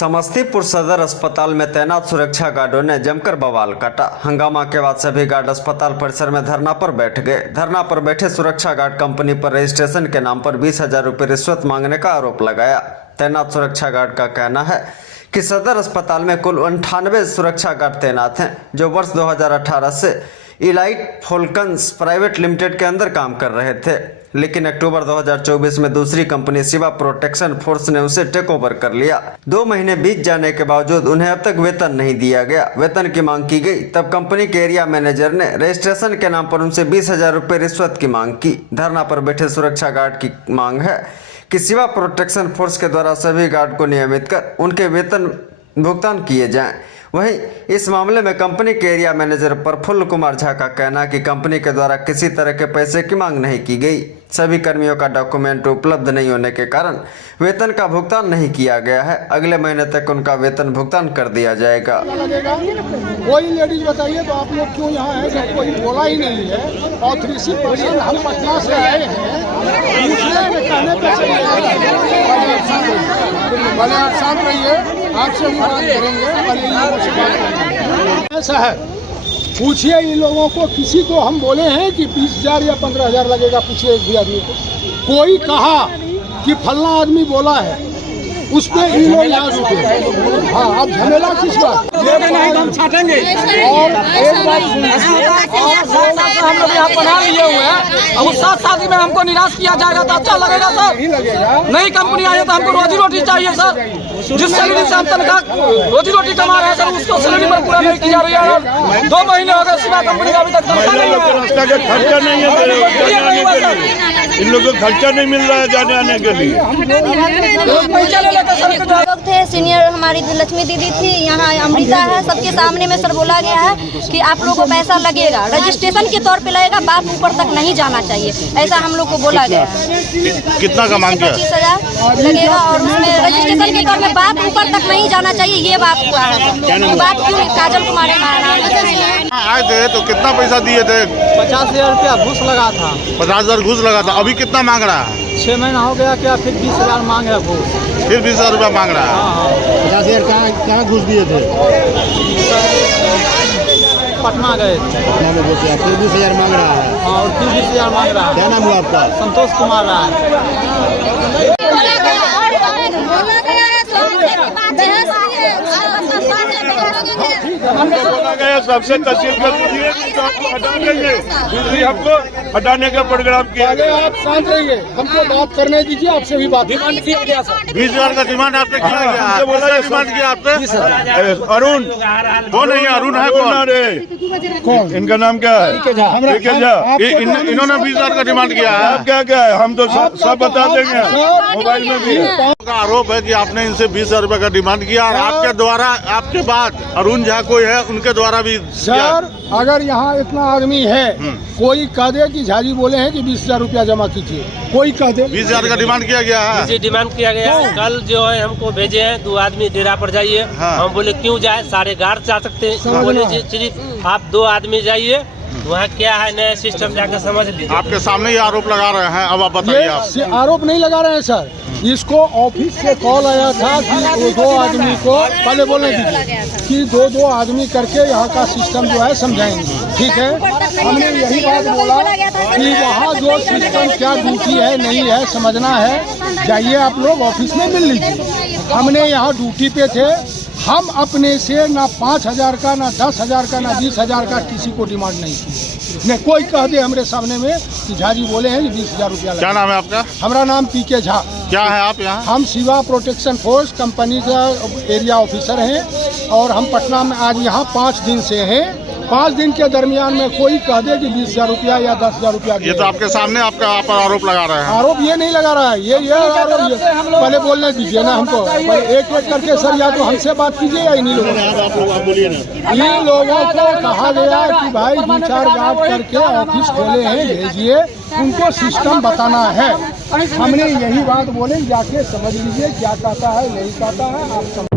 समस्तीपुर सदर अस्पताल में तैनात सुरक्षा गार्डों ने जमकर बवाल काटा। हंगामा के बाद सभी गार्ड अस्पताल परिसर में धरना पर बैठ गए। धरना पर बैठे सुरक्षा गार्ड कंपनी पर रजिस्ट्रेशन के नाम पर 20,000 रुपये रिश्वत मांगने का आरोप लगाया। तैनात सुरक्षा गार्ड का कहना है कि सदर अस्पताल में कुल 98 सुरक्षा गार्ड तैनात हैं, जो वर्ष 2018 से इलाइट फोल्कन्स प्राइवेट लिमिटेड के अंदर काम कर रहे थे, लेकिन अक्टूबर 2024 में दूसरी कंपनी शिवा प्रोटेक्शन फोर्स ने उसे टेक ओवर कर लिया। 2 महीने बीत जाने के बावजूद उन्हें अब तक वेतन नहीं दिया गया। वेतन की मांग की गई, तब कंपनी के एरिया मैनेजर ने रजिस्ट्रेशन के नाम पर उनसे 20,000 रुपये रिश्वत की मांग की। धरना पर बैठे सुरक्षा गार्ड की मांग है कि शिवा प्रोटेक्शन फोर्स के द्वारा सभी गार्ड को नियमित कर उनके वेतन भुगतान किए जाएं। वहीं इस मामले में कंपनी के एरिया मैनेजर प्रफुल्ल कुमार झा का कहना कि कंपनी के द्वारा किसी तरह के पैसे की मांग नहीं की गई। सभी कर्मियों का डॉक्यूमेंट उपलब्ध नहीं होने के कारण वेतन का भुगतान नहीं किया गया है। अगले महीने तक उनका वेतन भुगतान कर दिया जाएगा। कोई लेडीज बताइए तो आप लोग क्यों यहाँ है जब कोई बोला ही नहीं है। और 300% हम पटना से आए हैं, कहने पे भले आप शांत रहिए, आपसे भी बात करेंगे, भले इन लोगों से बात करेंगे। ऐसा है, पूछिए इन लोगों को, किसी को हम बोले हैं कि 20,000 या 15,000 लगेगा, पूछिए एक भी आदमी को। कोई कहा कि फलना आदमी बोला है, उस पर इन लोग यहाँ रुके। हाँ, अब झमेला किस बात नहीं, हम छाटेंगे। और एक बात हम लोग यहाँ बना लिए हुए हैं, अब उस 7 शादी में हमको निराश किया जाएगा तो अच्छा लगेगा सर? नई कंपनी आई है तो हमको रोजी रोटी चाहिए सर। जिस सैलरी से हम तनख्वाह रोजी रोटी कमा रहे हैं सर, उसको सैलरी पर पूरा नहीं किया रही है। 2 महीने हो गए शिवा कंपनी का अभी तक तनख्वाह नहीं है। खर्चा नहीं है, इन लोगों को खर्चा नहीं मिल रहा है जाने आने के लिए। लोग थे, सीनियर हमारी लक्ष्मी दीदी थी, यहाँ अमृता है, सबके सामने में सर बोला गया है कि आप लोगों को पैसा लगेगा, रजिस्ट्रेशन के तौर पे लगेगा, बात ऊपर तक नहीं जाना चाहिए, ऐसा हम लोग को बोला गया है। कितना का मांग किया? 25,000 लगेगा और उसमें रजिस्ट्रेशन के तौर पे बात ऊपर तक नहीं जाना चाहिए, ये बात हुआ है। बात क्यों? काजल कुमारी आए थे तो कितना पैसा दिए थे? 50,000 रुपया घूस लगा था। 50,000 घूस लगा था। अभी कितना मांग रहा है? 6 महीना हो गया क्या, फिर 20,000 मांग है घूस। फिर 20,000 रुपया मांग रहा है। 50,000 कहाँ घुस दिए थे? पटना गए थे, पटना में घुस गया, फिर 20,000 मांग रहा है। और फिर 20,000 मांग रहा है। क्या नाम हुआ आपका? संतोष कुमार राय। बोला गया सबसे तहसील कर दीजिए तो आपको हटा देंगे, दूसरी हमको हटाने का प्रोग्राम किया गया। आप शांत रहिए, हमको बात करने दीजिए, आपसे भी बात डिमांड किया गया सर। 20,000 का डिमांड आपने किया गया? बोला डिमांड किया आपने? अरुण कौन है? अरुण है कौन? इनका नाम क्या है? इन्होंने 20,000 का डिमांड किया है। अब क्या क्या है, हम तो सब बता देंगे, मोबाइल में भी का आरोप है कि आपने इनसे 20,000 रुपए का डिमांड किया और आपके द्वारा, आपके बाद अरुण झा कोई है उनके द्वारा भी। सर अगर यहाँ इतना आदमी है, कोई कह दे कि झाजी बोले हैं कि 20,000 रुपया जमा कीजिए, कोई कह दे। 20,000 का डिमांड किया गया है। जी डिमांड किया गया है। कल जो है हमको भेजे हैं 2 आदमी डेरा पर जाइए। हम बोले क्यों जाए, सारे गार्ड जा सकते हैं। बोले जी सिर्फ आप 2 आदमी जाइए, वहाँ क्या है नया सिस्टम जाकर समझ लीजिए। आपके सामने ये आरोप लगा रहे हैं, अब आप बताइए। आप आरोप नहीं लगा रहे हैं सर, इसको ऑफिस से कॉल आया था कि 2 आदमी को पहले बोलने दीजिए कि 2 आदमी करके यहाँ का सिस्टम जो है समझाएंगे, ठीक है। हमने यही बात बोला कि वहाँ जो सिस्टम क्या ड्यूटी है नहीं है समझना है, जाइए आप लोग ऑफिस में मिल लीजिए। हमने यहाँ ड्यूटी पे थे, हम अपने से ना 5,000 का, ना 10,000 का, ना 20,000 का किसी को डिमांड नहीं की। नहीं कोई कह दे हमरे सामने में कि झा जी बोले हैं कि 20,000 रुपया। क्या नाम है आपका? हमारा नाम PK झा। क्या है आप यहाँ? हम शिवा प्रोटेक्शन फोर्स कंपनी का एरिया ऑफिसर हैं और हम पटना में आज यहाँ 5 दिन से हैं। 5 दिन के दरमियान में कोई कह दे कि 20,000 रुपया या 10,000 रुपया। ये तो आपके सामने आपका आप पर आरोप लगा रहे हैं। आरोप ये नहीं लगा रहा है, ये आरोप पहले बोलने दीजिए ना हमको। एक एक करके सर या तो हमसे बात कीजिए या इन्हीं लोगों इन लोगों को कहा गया कि भाई 2-4 गार्ड करके ऑफिस खोले हैं, भेजिए, उनको सिस्टम बताना है। हमने यही बात बोले, जाके समझ लीजिए क्या कहता है नहीं कहता है, आप समझ।